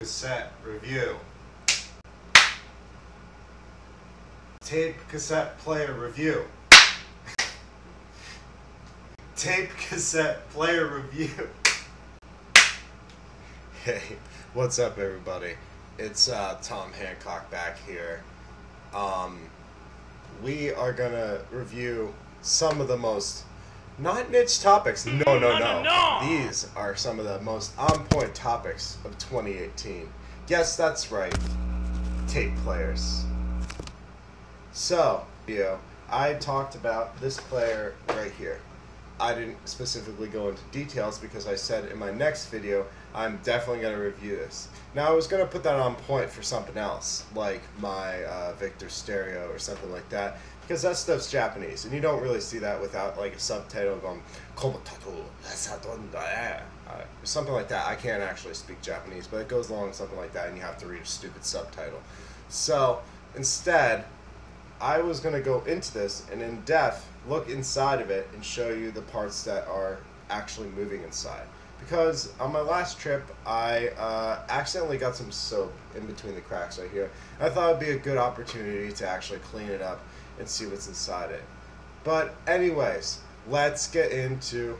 cassette review. Tape cassette player review. Tape cassette player review. Hey, what's up everybody? It's Tom Hancock back here. We are gonna review some of the most not niche topics. No. These are some of the most on-point topics of 2018. Yes, that's right. Tape players. So, I talked about this player right here. I didn't specifically go into details because I said in my next video I'm definitely going to review this. Now I was going to put that on point for something else, like my Victor Stereo or something like that, because that stuff's Japanese, and you don't really see that without like a subtitle going something like that. I can't actually speak Japanese, but it goes along something like that, and you have to read a stupid subtitle. So instead, I was going to go into this and in depth look inside of it and show you the parts that are actually moving inside. Because on my last trip, I accidentally got some soap in between the cracks right here. And I thought it would be a good opportunity to actually clean it up and see what's inside it. But anyways, let's get into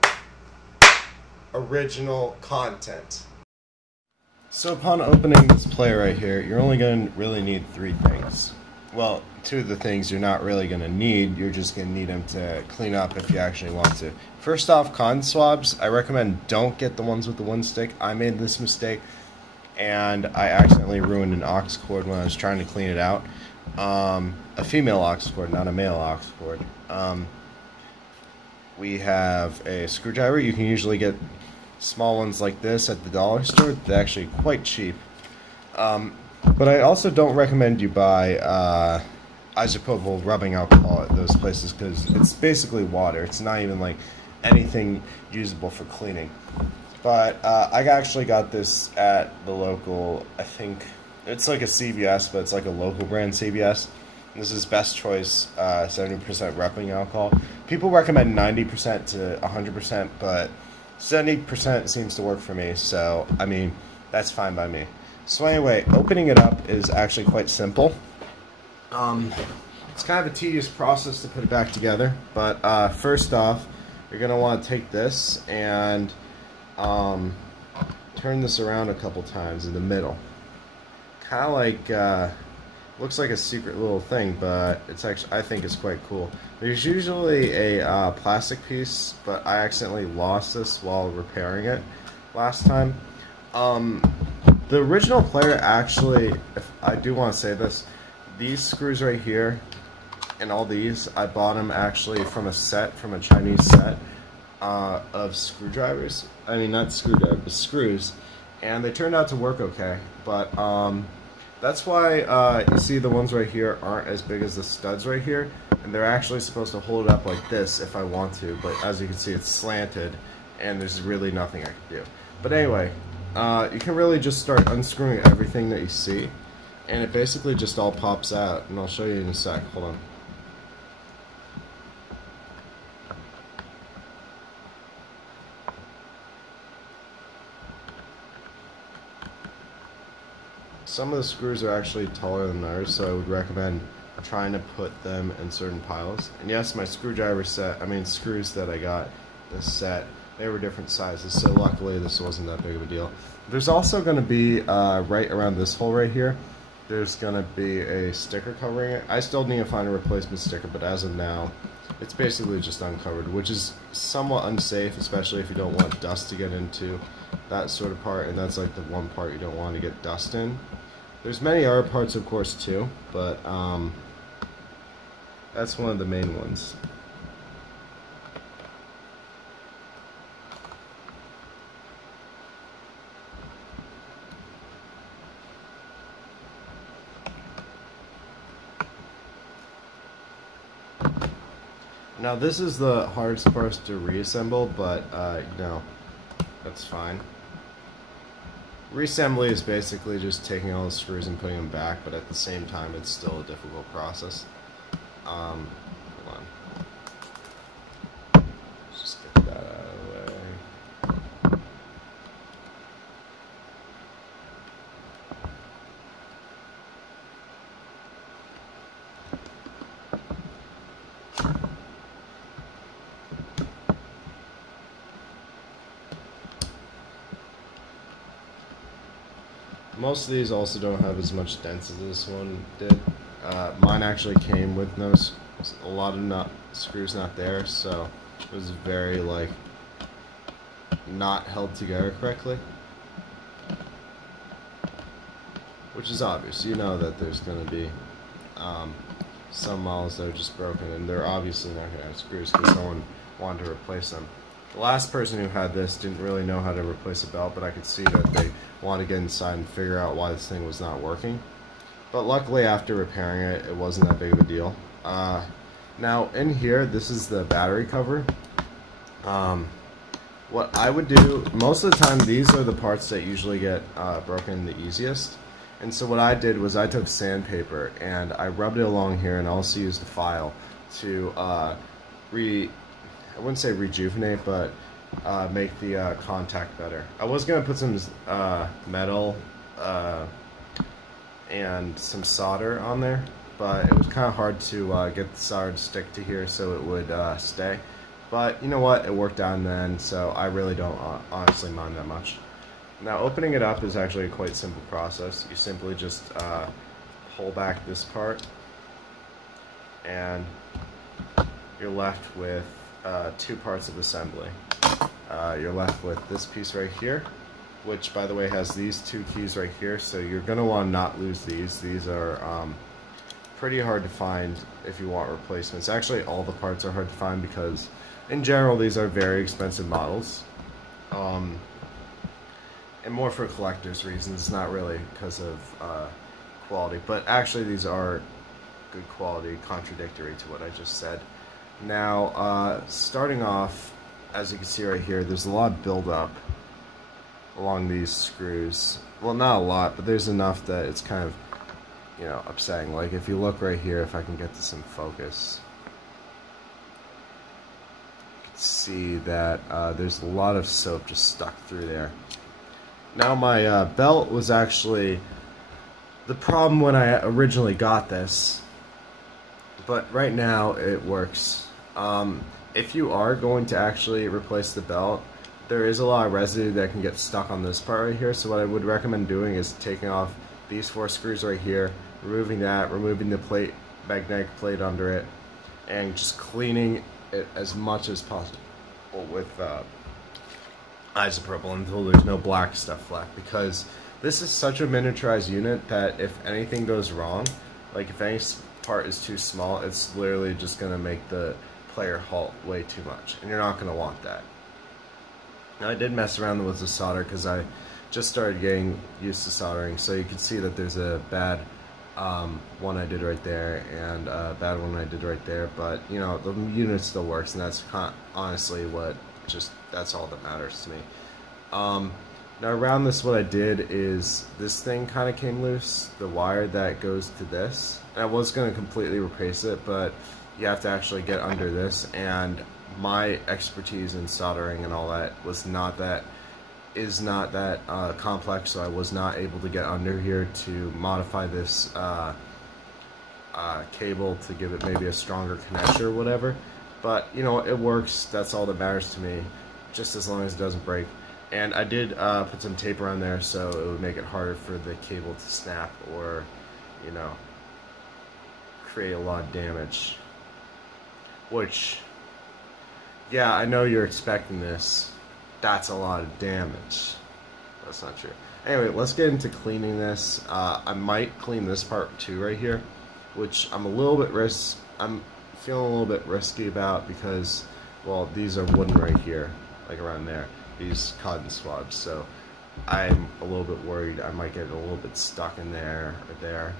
original content. So upon opening this player right here, you're only going to really need three things. Well, two of the things you're not really going to need, you're just going to need them to clean up if you actually want to. First off, cotton swabs. I recommend don't get the ones with the one stick. I made this mistake, and I accidentally ruined an aux cord when I was trying to clean it out. A female aux cord, not a male aux cord. We have a screwdriver. You can usually get small ones like this at the dollar store. They're actually quite cheap. But I also don't recommend you buy isopropyl rubbing alcohol at those places because it's basically water. It's not even like anything usable for cleaning. But I actually got this at the local, I think, it's like a CVS, but it's like a local brand CVS. This is Best Choice 70% rubbing alcohol. People recommend 90% to 100%, but 70% seems to work for me, so, I mean, that's fine by me. So anyway, opening it up is actually quite simple. It's kind of a tedious process to put it back together, but first off, you're going to want to take this and turn this around a couple times in the middle. Kind of like, looks like a secret little thing, but it's actually, I think it's quite cool. There's usually a plastic piece, but I accidentally lost this while repairing it last time. The original player actually, if I do want to say this, these screws right here and all these, I bought them actually from a set, from a Chinese set of screwdrivers. I mean, not screwdrivers, but screws. And they turned out to work okay. But that's why you see the ones right here aren't as big as the studs right here. And they're actually supposed to hold it up like this if I want to. But as you can see, it's slanted and there's really nothing I can do. But anyway, you can really just start unscrewing everything that you see, and it basically just all pops out, and I'll show you in a sec. Hold on. Some of the screws are actually taller than others, so I would recommend trying to put them in certain piles. And yes, my screwdriver set, screws that I got this set, they were different sizes, so luckily this wasn't that big of a deal. There's also going to be, right around this hole right here, there's going to be a sticker covering it. I still need to find a replacement sticker, but as of now, it's basically just uncovered, which is somewhat unsafe, especially if you don't want dust to get into that sort of part, and that's like the one part you don't want to get dust in. There's many other parts, of course, too, but that's one of the main ones. Now this is the hardest part to reassemble, but no, that's fine. Reassembly is basically just taking all the screws and putting them back, but at the same time it's still a difficult process. Hold on. Let's just get that out of the way. most of these also don't have as much dents as this one did. Mine actually came with a lot of screws not there, so it was very like not held together correctly. Which is obvious. You know that there's going to be some models that are just broken, and they're obviously not going to have screws because someone wanted to replace them. The last person who had this didn't really know how to replace a belt, but I could see that they wanted to get inside and figure out why this thing was not working. But luckily, after repairing it, it wasn't that big of a deal. Now, in here, this is the battery cover. What I would do, most of the time, these are the parts that usually get broken the easiest. And so what I did was I took sandpaper and I rubbed it along here, and I also used a file to I wouldn't say rejuvenate, but make the contact better. I was going to put some metal and some solder on there, but it was kind of hard to get the solder to stick to here so it would stay. But you know what, it worked out in the end, so I really don't honestly mind that much. Now, opening it up is actually a quite simple process. You simply just pull back this part, and you're left with two parts of assembly. You're left with this piece right here, which, by the way, has these two keys right here, so you're going to want to not lose these. These are pretty hard to find if you want replacements. Actually, all the parts are hard to find because, in general, these are very expensive models. And more for collector's reasons, not really because of quality. But actually, these are good quality, contradictory to what I just said. Now, starting off, as you can see right here, there's a lot of buildup along these screws. Well, not a lot, but there's enough that it's kind of, you know, upsetting. Like, if you look right here, if I can get this in focus, you can see that there's a lot of soap just stuck through there. Now, my belt was actually the problem when I originally got this, but right now it works. If you are going to actually replace the belt, there is a lot of residue that can get stuck on this part right here, so what I would recommend doing is taking off these 4 screws right here, removing that, removing the plate, magnetic plate under it, and just cleaning it as much as possible with isopropyl until there's no black stuff left, because this is such a miniaturized unit that if anything goes wrong, like if any part is too small, it's literally just going to make the player halt way too much, and you're not going to want that. Now, I did mess around with the solder because I just started getting used to soldering, so you can see that there's a bad one I did right there and a bad one I did right there, but you know, the unit still works, and that's honestly what that's all that matters to me. Now, around this, what I did is this thing kind of came loose, the wire that goes to this, and I was going to completely replace it, but you have to actually get under this, and my expertise in soldering and all that is not that complex, so I was not able to get under here to modify this cable to give it maybe a stronger connection or whatever. But you know, it works. That's all that matters to me, just as long as it doesn't break. And I did put some tape around there so it would make it harder for the cable to snap or, you know, create a lot of damage. Which, yeah, I know you're expecting this. That's a lot of damage. That's not true. Anyway, let's get into cleaning this. I might clean this part too right here, which I'm feeling a little bit risky about because, well, these are wooden right here, like around there, these cotton swabs, so I'm a little bit worried I might get a little bit stuck in there or there.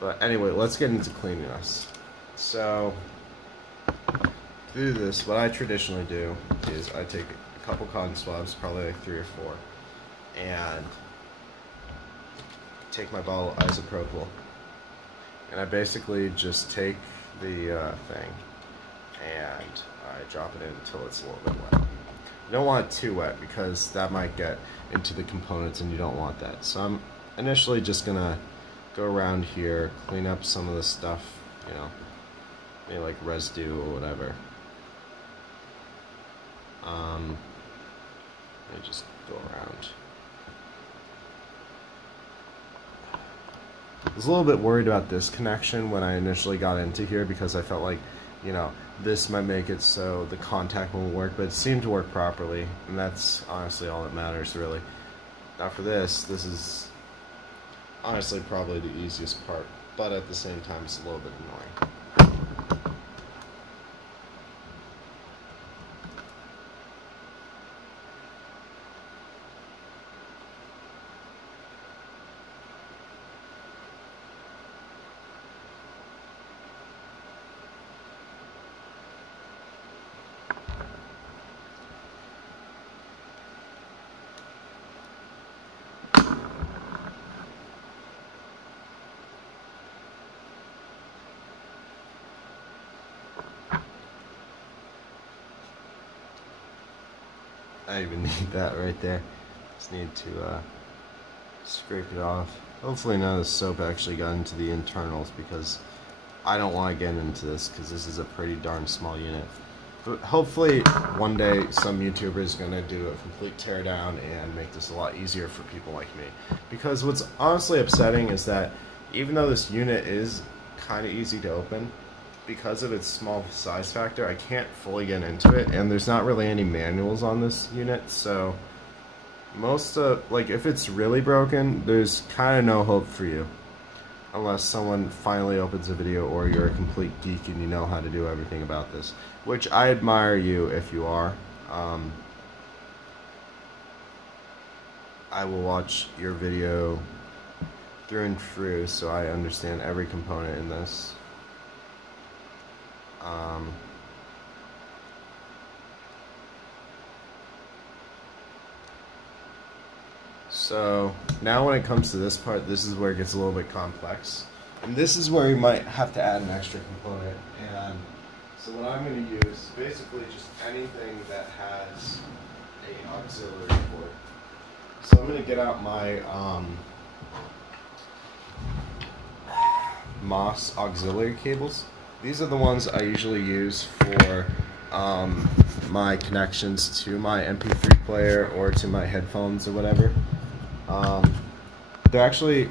But anyway, let's get into cleaning this. So, to do this, what I traditionally do is I take a couple cotton swabs, probably like 3 or 4, and take my bottle of isopropyl, and I basically just take the thing and I drop it in until it's a little bit wet. You don't want it too wet because that might get into the components and you don't want that. So I'm initially just gonna go around here, clean up some of the stuff, you know, maybe like residue or whatever. Let me just go around. I was a little bit worried about this connection when I initially got into here because I felt like, you know, this might make it so the contact won't work, but it seemed to work properly, and that's honestly all that matters, really. Now for this is honestly probably the easiest part, but at the same time it's a little bit annoying. I even need that right there. Just need to scrape it off. Hopefully none of the soap actually got into the internals, because I don't want to get into this, because this is a pretty darn small unit. But hopefully one day some YouTuber is going to do a complete teardown and make this a lot easier for people like me. Because what's honestly upsetting is that even though this unit is kind of easy to open, because of its small size factor, I can't fully get into it, and there's not really any manuals on this unit, so most of, like, if it's really broken, there's kind of no hope for you, unless someone finally opens a video or you're a complete geek and you know how to do everything about this, which I admire you if you are. I will watch your video through and through so I understand every component in this. So now when it comes to this part, this is where it gets a little bit complex, and this is where you might have to add an extra component. And so what I'm going to use is basically just anything that has a auxiliary port. So I'm going to get out my MOS auxiliary cables. These are the ones I usually use for my connections to my MP3 player or to my headphones or whatever. They're actually,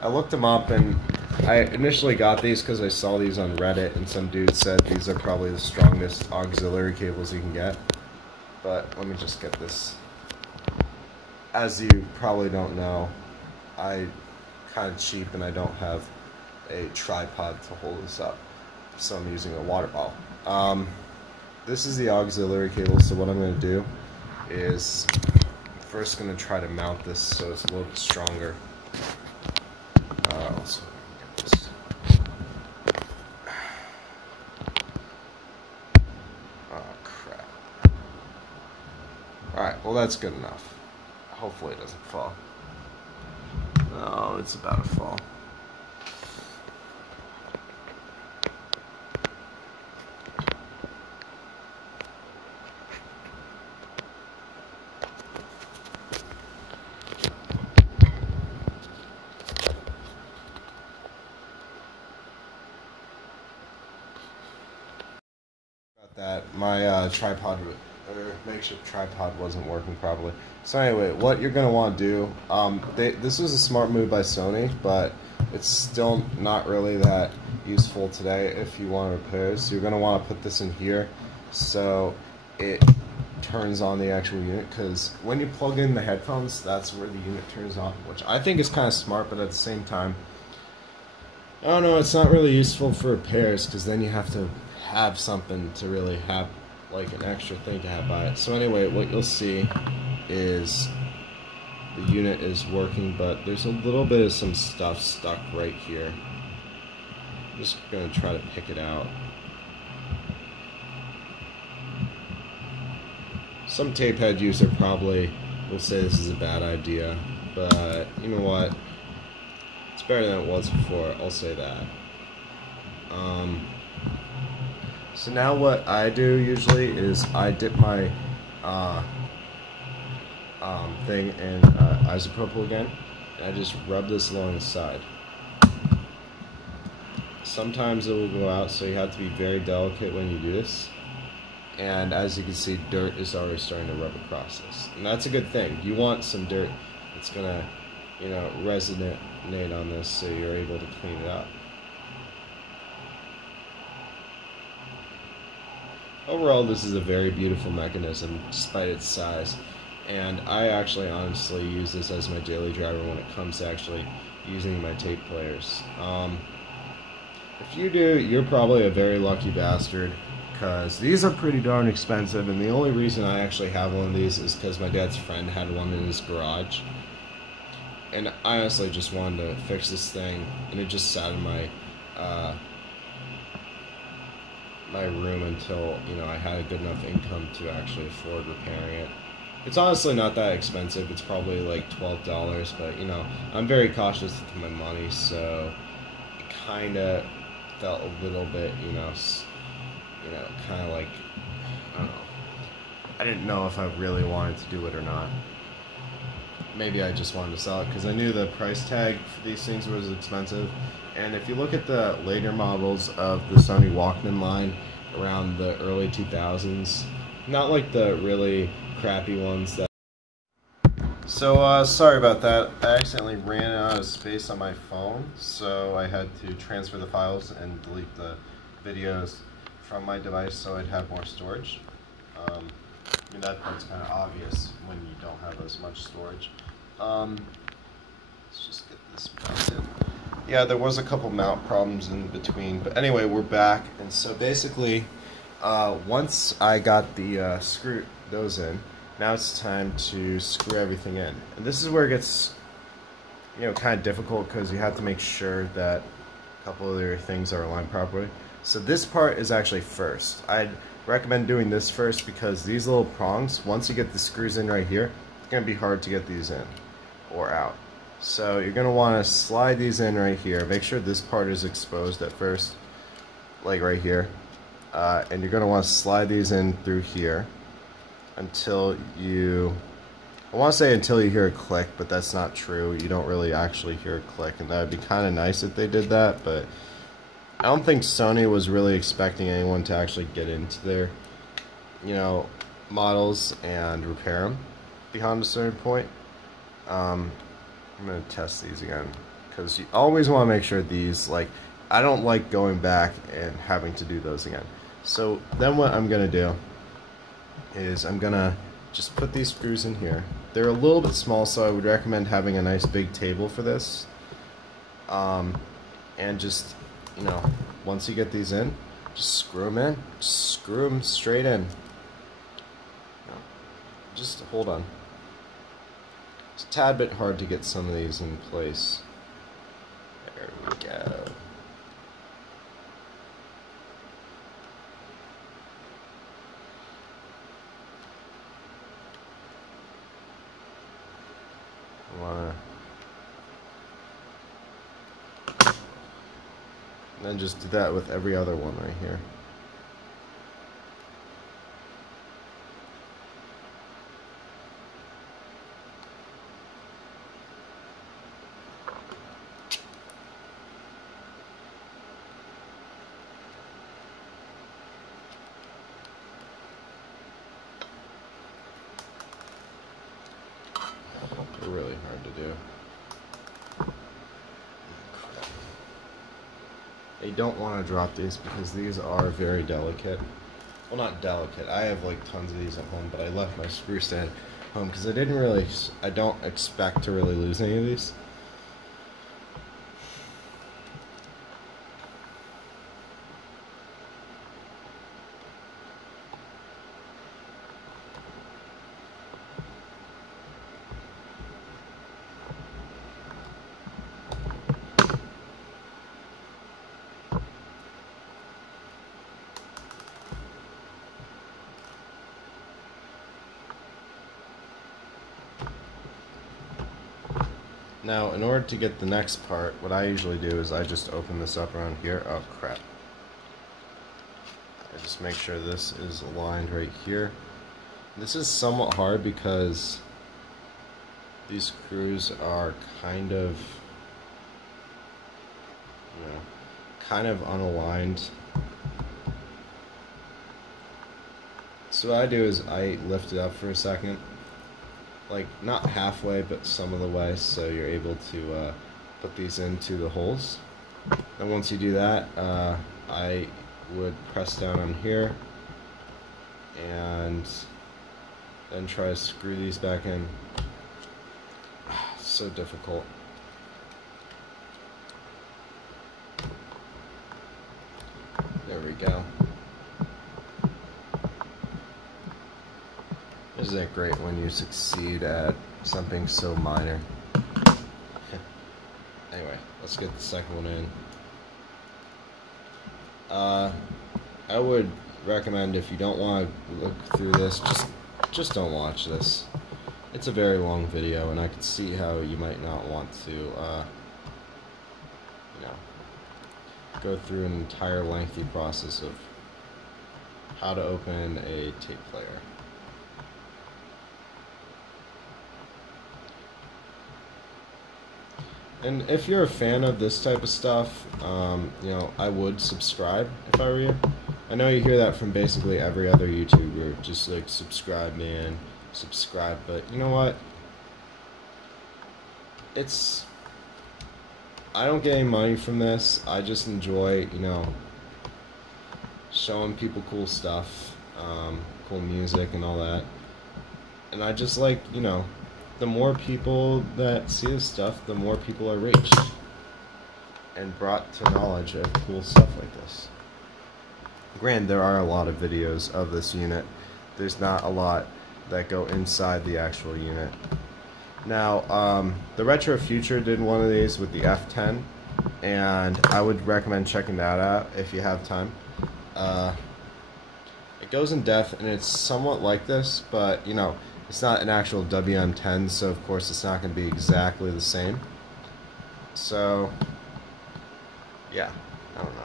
I looked them up, and I initially got these because I saw these on Reddit, and some dude said these are probably the strongest auxiliary cables you can get. But let me just get this. As you probably don't know, I'm kind of cheap and I don't have a tripod to hold this up, so I'm using a water bottle. This is the auxiliary cable, so what I'm going to do is first going to try to mount this so it's a little bit stronger. So get this. Oh crap. Alright, well that's good enough. Hopefully it doesn't fall. No, it's about to fall. That my tripod or makeshift tripod wasn't working properly. So anyway, what you're gonna want to do, this was a smart move by Sony, but it's still not really that useful today if you want repairs. So you're gonna want to put this in here so it turns on the actual unit, because when you plug in the headphones, that's where the unit turns on, which I think is kind of smart, but at the same time, I don't know, it's not really useful for repairs, because then you have to have something to really have, like an extra thing to have by it. So anyway, what you'll see is the unit is working, but there's a little bit of some stuff stuck right here. I'm just going to try to pick it out. Some tape head user probably will say this is a bad idea, but you know what? It's better than it was before, I'll say that. So now what I do usually is I dip my thing in isopropyl again, and I just rub this along the side. Sometimes it will go out, so you have to be very delicate when you do this. And as you can see, dirt is already starting to rub across this, and that's a good thing. You want some dirt that's gonna, you know, resonate marinate on this so you're able to clean it up. Overall, this is a very beautiful mechanism despite its size, and I actually honestly use this as my daily driver when it comes to actually using my tape players. If you do, you're probably a very lucky bastard, because these are pretty darn expensive, and the only reason I actually have one of these is because my dad's friend had one in his garage, and I honestly just wanted to fix this thing, and it just sat in my my room until, you know, I had a good enough income to actually afford repairing it. It's honestly not that expensive. It's probably like $12, but, you know, I'm very cautious with my money, so it kind of felt a little bit, you know, kind of like, I don't know. I didn't know if I really wanted to do it or not. Maybe I just wanted to sell it because I knew the price tag for these things was expensive. And if you look at the later models of the Sony Walkman line around the early 2000s, not like the really crappy ones that... So, sorry about that. I accidentally ran out of space on my phone, so I had to transfer the files and delete the videos from my device so I'd have more storage. I mean, that part's kind of obvious when you don't have as much storage. Let's just get this mounted. Yeah, there was a couple mount problems in between, but anyway, we're back. And so basically, once I got the those in, now it's time to screw everything in. And this is where it gets, you know, kind of difficult because you have to make sure that a couple of their things are aligned properly. So this part is actually first. I'd recommend doing this first because these little prongs, once you get the screws in right here, it's going to be hard to get these in or out. So you're going to want to slide these in right here. Make sure this part is exposed at first, like right here. And you're going to want to slide these in through here until you, I want to say until you hear a click, but that's not true. You don't really actually hear a click, and that would be kind of nice if they did that, but I don't think Sony was really expecting anyone to actually get into their, you know, models and repair them beyond a certain point. I'm going to test these again, because you always want to make sure these, like, I don't like going back and having to do those again. So then what I'm going to do is I'm going to just put these screws in here. They're a little bit small, so I would recommend having a nice big table for this. And just, you know, once you get these in, just screw them in. Just screw them straight in. Just hold on. It's a tad bit hard to get some of these in place. There we go. And then just do that with every other one right here. They're really hard to do. You don't want to drop these because these are very delicate. Well, not delicate. I have like tons of these at home, but I left my screw stand home because I don't expect to really lose any of these. Now, in order to get the next part, what I usually do is I just open this up around here. Oh, crap. I just make sure this is aligned right here. This is somewhat hard because these screws are kind of, you know, kind of unaligned. So what I do is I lift it up for a second. Like, not halfway, but some of the way, so you're able to put these into the holes. And once you do that, I would press down on here and then try to screw these back in. So difficult. There we go. Isn't it great when you succeed at something so minor? Anyway, let's get the second one in. I would recommend, if you don't want to look through this, just don't watch this. It's a very long video, and I can see how you might not want to, you know, go through an entire lengthy process of how to open a tape player. And if you're a fan of this type of stuff, you know, I would subscribe if I were you. I know you hear that from basically every other YouTuber, just like, subscribe, man, subscribe, but you know what? I don't get any money from this. I just enjoy, you know, showing people cool stuff, cool music and all that. And I just like, you know, the more people that see this stuff, the more people are reached and brought to knowledge of cool stuff like this. Granted, there are a lot of videos of this unit. There's not a lot that go inside the actual unit. Now, the Retro Future did one of these with the F10, and I would recommend checking that out if you have time. It goes in depth, and it's somewhat like this, but, you know, it's not an actual WM-10, so of course it's not going to be exactly the same. So, yeah, I don't know.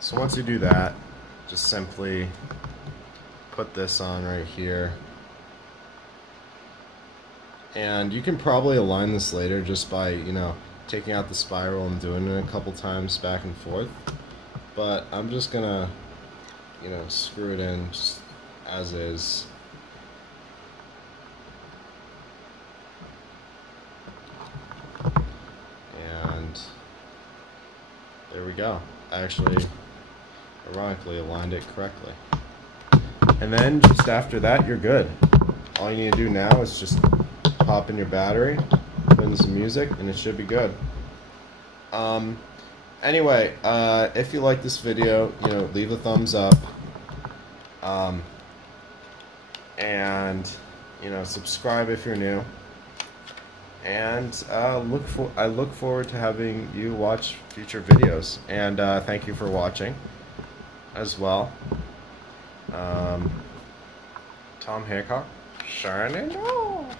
So once you do that, just simply put this on right here. And you can probably align this later just by, you know, taking out the spiral and doing it a couple times back and forth. But I'm just gonna, you know, screw it in just as is. And there we go. Actually, ironically aligned it correctly. And then just after that, you're good. All you need to do now is just pop in your battery, put in some music, and it should be good. Anyway, if you like this video, you know, leave a thumbs up, and you know, subscribe if you're new. And I look forward to having you watch future videos. And thank you for watching as well. Tom Hancock, shining off.